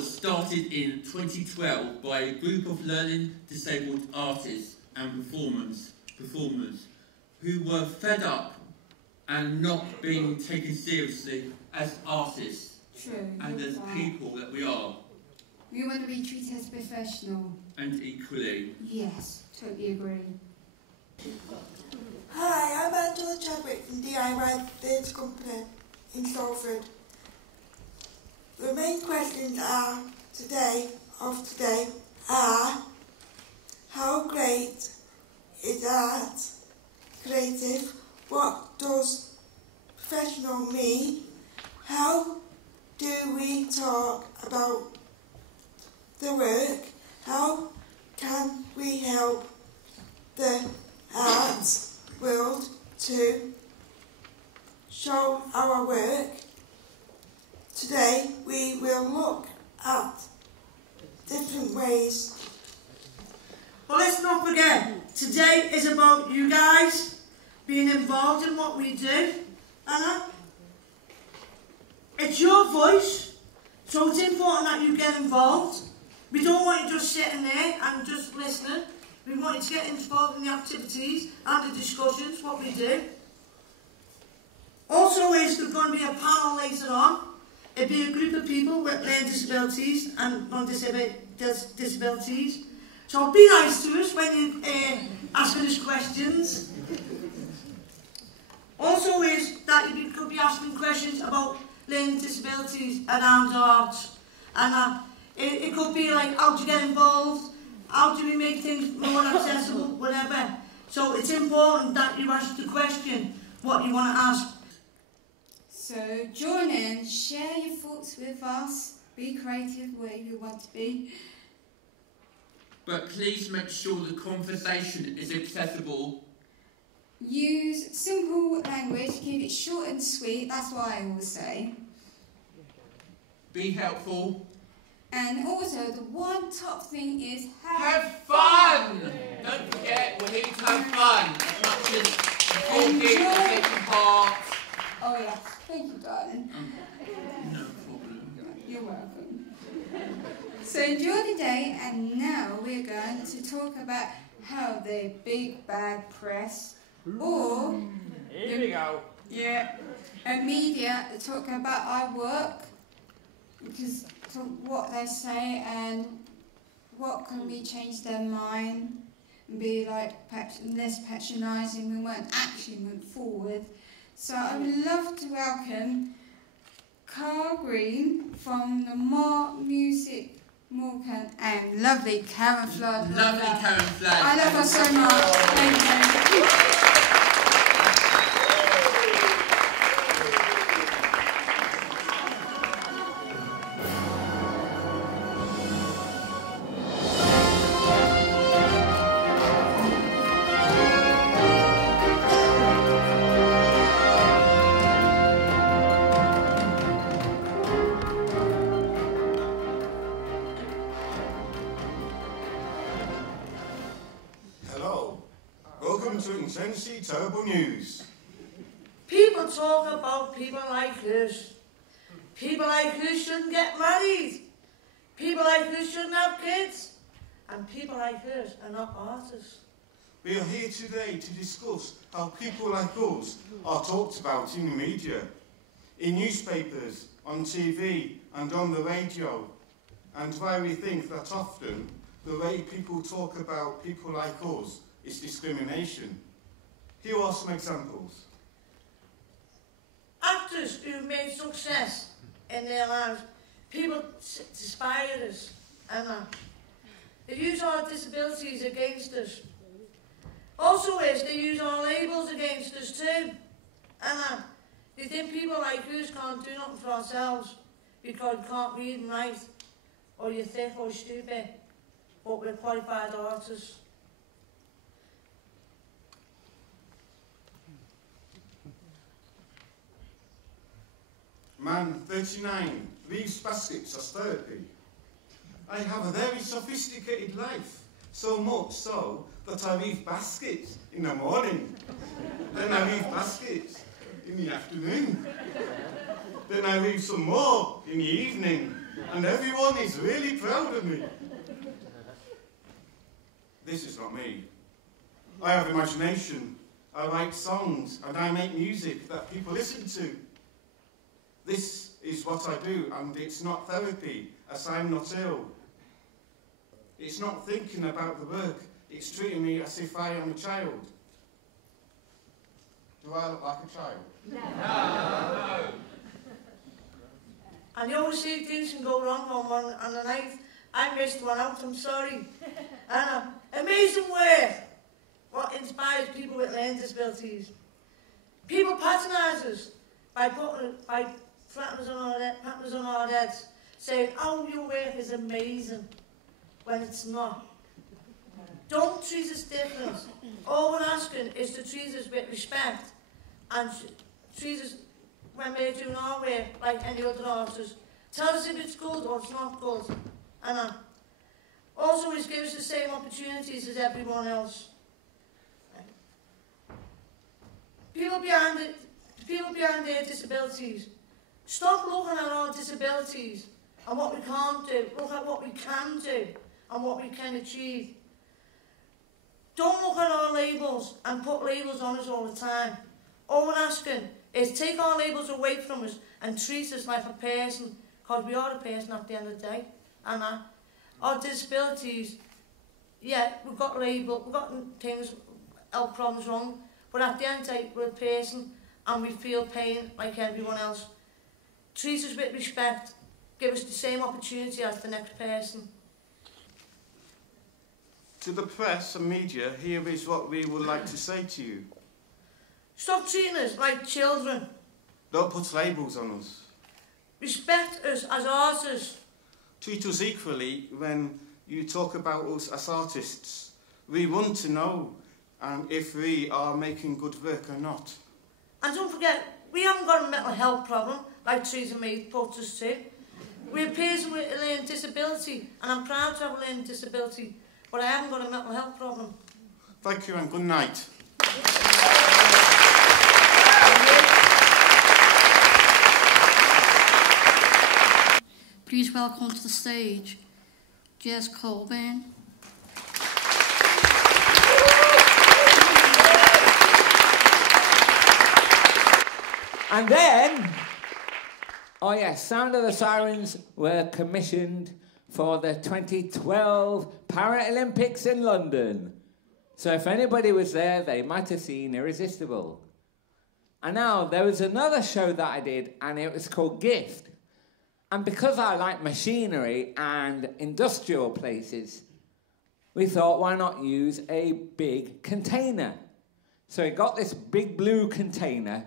was started in 2012 by a group of learning disabled artists and performers who were fed up and not being taken seriously as artists. True. And as people that we are. We want to be treated as professional. And equally. Yes, totally agree. Hi, I'm Angela Chadwick from DIY Theatre Company in Salford. The main questions today are, how great is art? Creative? What does professional mean? How do we talk about the work? How can we help the arts world to show our work? Today we will look at different ways. Well, let's not forget, today is about you guys being involved in what we do. Anna, it's your voice, so it's important that you get involved. We don't want you just sitting there and just listening. We want you to get involved in the activities and the discussions, what we do. Also, there's going to be a panel later on. It'll be a group of people with learning disabilities and non-disabilities. So be nice to us when you ask us questions. Also is that you could be asking questions about learning disabilities around art. And it could be like, how do you get involved? How do we make things more accessible? Whatever. So it's important that you ask the question, what you want to ask. So join in, share your thoughts with us, be creative where you want to be. But please make sure the conversation is accessible. Use simple language, keep it short and sweet, that's what I always say. Be helpful. And also, the one top thing is have fun! Don't forget, we need to have fun. Not just talking, taking part. Oh yes, thank you, darling. No problem. You're welcome. So enjoy the day, and now we're going to talk about how the big bad press, or here we go. Yeah, and media talk about our work, because what they say and what can we change their mind and be like less patronising. We won't actually move forward. So I would love to welcome Carl Green from the More Music Morgan and lovely Karen Flood. Lovely Karen Flood. I love her so much. Thank you. Terrible news. People talk about people like us. People like us shouldn't get married. People like us shouldn't have kids. And people like us are not artists. We are here today to discuss how people like us are talked about in the media, in newspapers, on TV and on the radio, and why we think that often the way people talk about people like us is discrimination. Here are some examples. Actors who've made success in their lives, people aspire us, and they use our disabilities against us. Also they use our labels against us too. And they think people like us can't do nothing for ourselves because we can't read and write, or you're thick or stupid, but we're qualified artists. Man 39 leaves baskets as therapy. I have a very sophisticated life, so much so that I leave baskets in the morning. Then I leave baskets in the afternoon. Then I leave some more in the evening. And everyone is really proud of me. This is not me. I have imagination. I write songs and I make music that people listen to. This is what I do, and it's not therapy, as I'm not ill. It's not thinking about the work, it's treating me as if I am a child. Do I look like a child? No. And you always see things can go wrong on one, and the night I missed one out, I'm sorry. And amazing work. What inspires people with learning disabilities. People patronise us by patting us on our heads, saying, oh, your work is amazing, when it's not. Don't treat us different. All we're asking is to treat us with respect and treat us when we're doing our work like any other artist. Tell us if it's good or it's not good. And also it gives us the same opportunities as everyone else. People behind their disabilities, stop looking at our disabilities and what we can't do. Look at what we can do and what we can achieve. Don't look at our labels and put labels on us all the time. All we're asking is take our labels away from us and treat us like a person, because we are a person at the end of the day. And our disabilities, yeah, we've got labels, we've got things, health problems wrong, but at the end of the day, we're a person and we feel pain like everyone else. Treat us with respect, give us the same opportunity as the next person. To the press and media, here is what we would like to say to you. Stop treating us like children. Don't put labels on us. Respect us as artists. Treat us equally when you talk about us as artists. We want to know if we are making good work or not. And don't forget, we haven't got a mental health problem like Theresa May put us to. We're a person with a learning disability, and I'm proud to have a learning disability, but I haven't got a mental health problem. Thank you and good night. Please welcome to the stage, Jess Colburn. And then, oh yes, Sound of the Sirens were commissioned for the 2012 Paralympics in London. So if anybody was there, they might have seen Irresistible. And now, there was another show that I did, and it was called Gift. And because I like machinery and industrial places, we thought, why not use a big container? So we got this big blue container,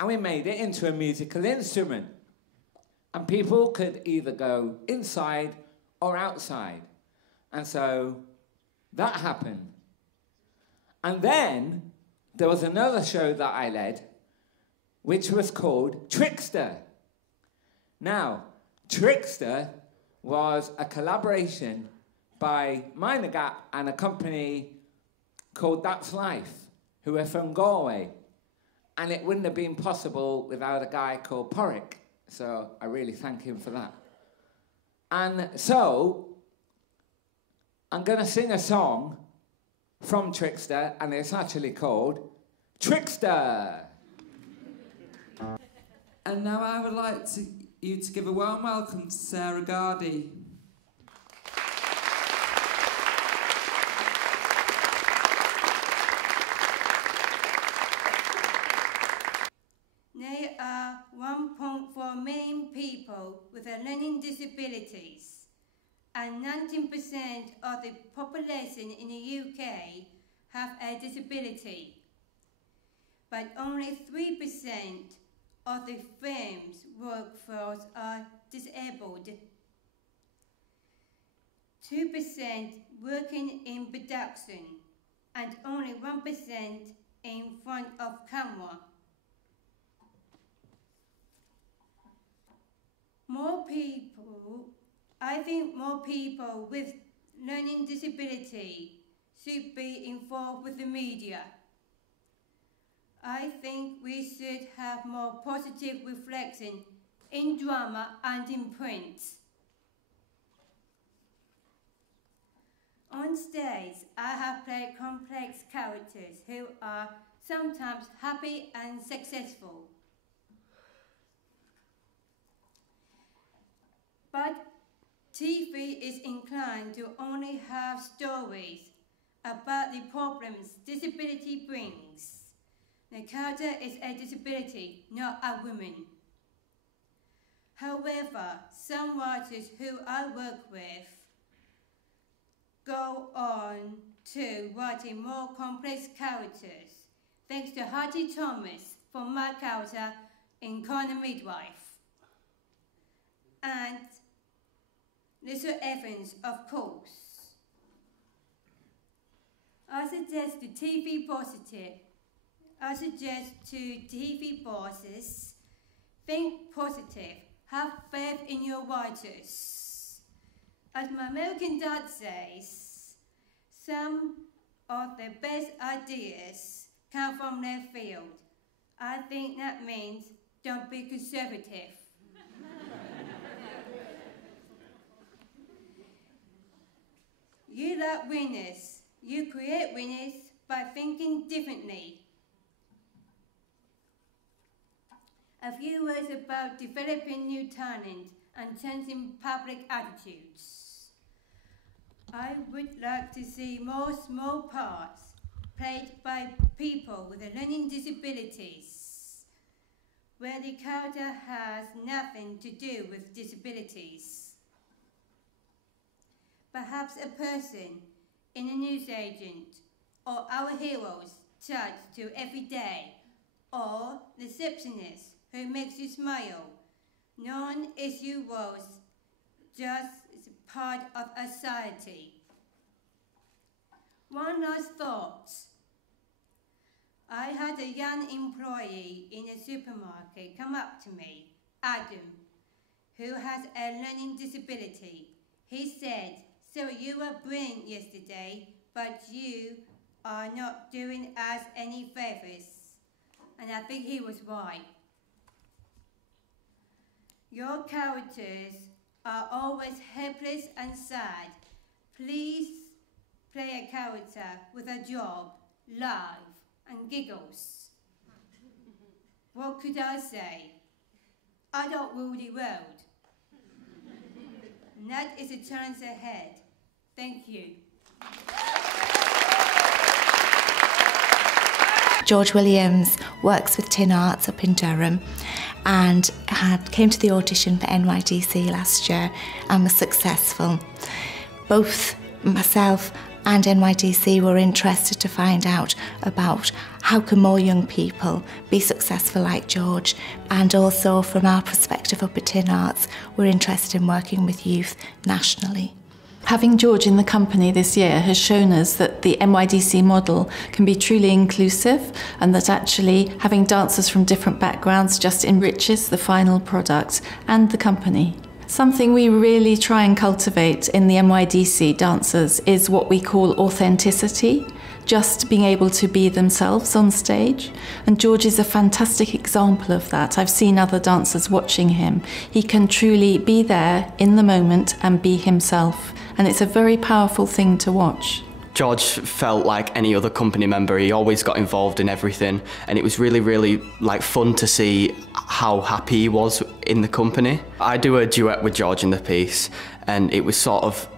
and we made it into a musical instrument. And people could either go inside or outside. And so that happened. And then there was another show that I led, which was called Trickster. Now, Trickster was a collaboration by Minor Gap and a company called That's Life, who are from Galway. And it wouldn't have been possible without a guy called Porrick. So I really thank him for that. And so I'm going to sing a song from Trickster, and it's actually called Trickster. And now I would like you to give a warm welcome to Sarah Gardy. There are 1.4 million people with learning disabilities, and 19% of the population in the UK have a disability. But only 3% of the firm's workforce are disabled. 2% working in production, and only 1% in front of camera. I think more people with learning disability should be involved with the media. I think we should have more positive reflection in drama and in print. stage, I have played complex characters who are sometimes happy and successful. But TV is inclined to only have stories about the problems disability brings. The character is a disability, not a woman. However, some writers who I work with go on to writing more complex characters, thanks to Hattie Thomas for my character in Corner Midwife, and Little Evans, of course. I suggest to TV bosses, think positive, have faith in your writers. As my American dad says, some of the best ideas come from their field. I think that means don't be conservative. You like winners. You create winners by thinking differently. A few words about developing new talent and changing public attitudes. I would like to see more small parts played by people with learning disabilities, where the character has nothing to do with disabilities. Perhaps a person in a newsagent, or our heroes charged to every day, or the receptionist who makes you smile. Non-issue roles just part of a society. One last thought. I had a young employee in a supermarket come up to me, Adam, who has a learning disability. He said, "So you were brilliant yesterday, but you are not doing us any favours." And I think he was right. Your characters are always helpless and sad. Please play a character with a job, life, and giggles. What could I say? I don't rule the world. And that is a challenge ahead. Thank you. George Williams works with Tin Arts up in Durham and came to the audition for NYDC last year and was successful. Both myself and NYDC were interested to find out about how can more young people be successful like George, and also from our perspective up at Tin Arts, we're interested in working with youth nationally. Having George in the company this year has shown us that the NYDC model can be truly inclusive, and that actually having dancers from different backgrounds just enriches the final product and the company. Something we really try and cultivate in the NYDC dancers is what we call authenticity, just being able to be themselves on stage. And George is a fantastic example of that. I've seen other dancers watching him. He can truly be there in the moment and be himself. And it's a very powerful thing to watch. George felt like any other company member. He always got involved in everything, and it was really, really fun to see how happy he was in the company. I do a duet with George in the piece, and it was sort of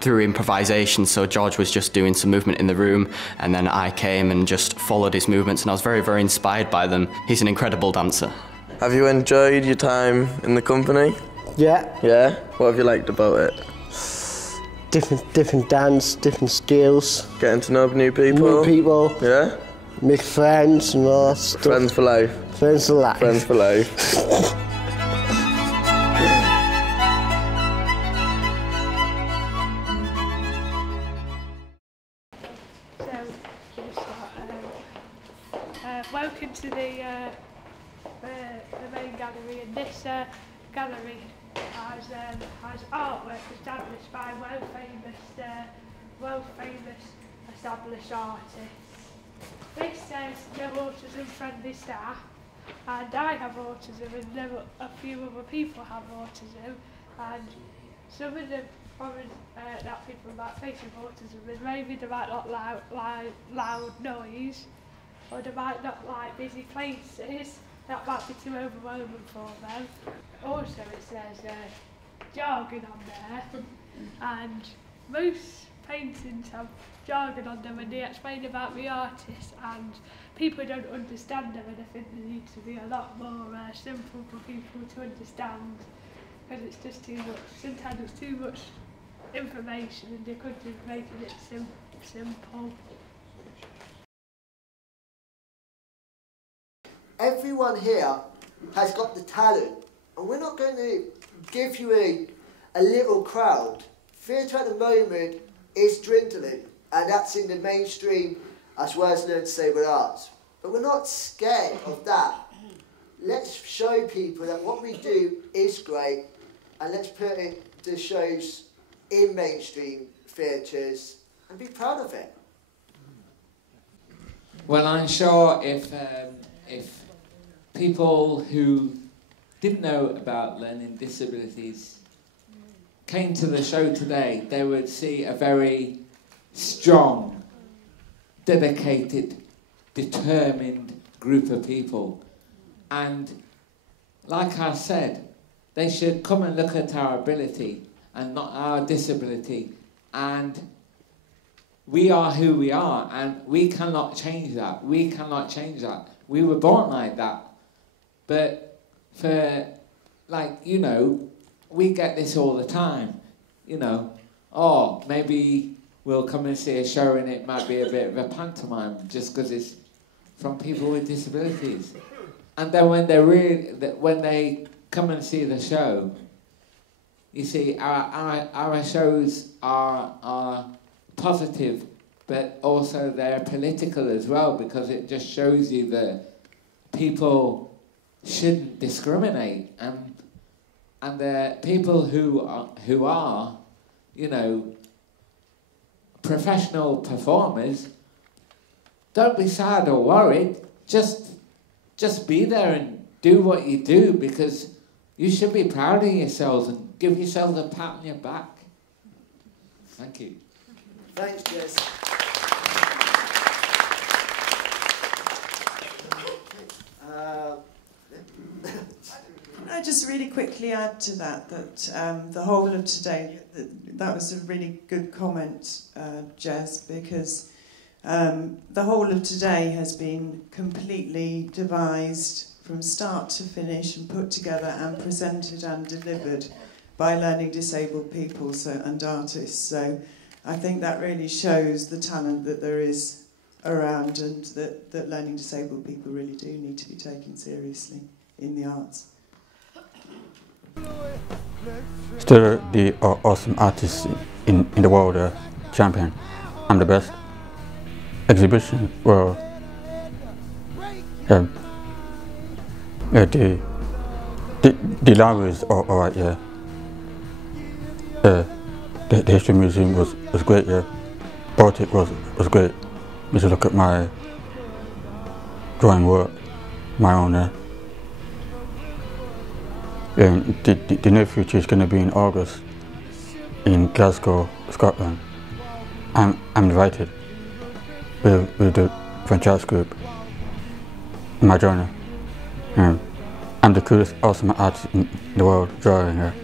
through improvisation, so George was just doing some movement in the room, and then I came and just followed his movements, and I was very, very inspired by them. He's an incredible dancer. Have you enjoyed your time in the company? Yeah. Yeah? What have you liked about it? Different dance, different skills. Getting to know new people? New people. Yeah? Make friends and all that stuff. Friends for life? Friends for life. Friends for life. Welcome to the main gallery, and this gallery has artwork established by world famous established artists. This says no autism friendly staff, and I have autism, and a few other people have autism, and some of them worried that people might face with autism, and maybe they might not like loud noise, or they might not like busy places. That might be too overwhelming for them. Also, it says jargon on there, and most paintings have jargon on them, and they explain about the artist, and people don't understand them, and I think they need to be a lot more simple for people to understand, because it's just too much. Sometimes it's too much information, and they could just making it simple. Everyone here has got the talent, and we're not going to give you a little crowd. Theatre at the moment is dwindling, and that's in the mainstream as well as learning disabled arts. But we're not scared of that. Let's show people that what we do is great, and let's put the shows in mainstream theatres and be proud of it. Well, I'm sure if people who didn't know about learning disabilities came to the show today, they would see a very strong, dedicated, determined group of people. And like I said, they should come and look at our ability and not our disability. And we are who we are, and we cannot change that. We cannot change that. We were born like that. But for, like, you know, we get this all the time. You know, oh, maybe we'll come and see a show and it might be a bit of a pantomime just because it's from people with disabilities. And then when they come and see the show, you see, our shows are positive, but also they're political as well, because it just shows you that people shouldn't discriminate, and the people who are, you know, professional performers, don't be sad or worried. Just be there and do what you do, because you should be proud of yourselves and give yourselves a pat on your back. Thank you. Thanks, Jess. Can I just really quickly add to that the whole of today, that was a really good comment, Jess, because the whole of today has been completely devised from start to finish and put together and presented and delivered by learning disabled people and artists. So I think that really shows the talent that there is around, and that learning disabled people really do need to be taken seriously in the arts. Still the awesome artist in the world champion. I'm the best. Exhibition, well, the library is alright, yeah. The history museum was great, yeah. Baltic was great. You should look at my drawing work, my own. The near future is going to be in August in Glasgow, Scotland. I'm invited with the French Arts Group, my journey. I'm the coolest, awesome artist in the world drawing here.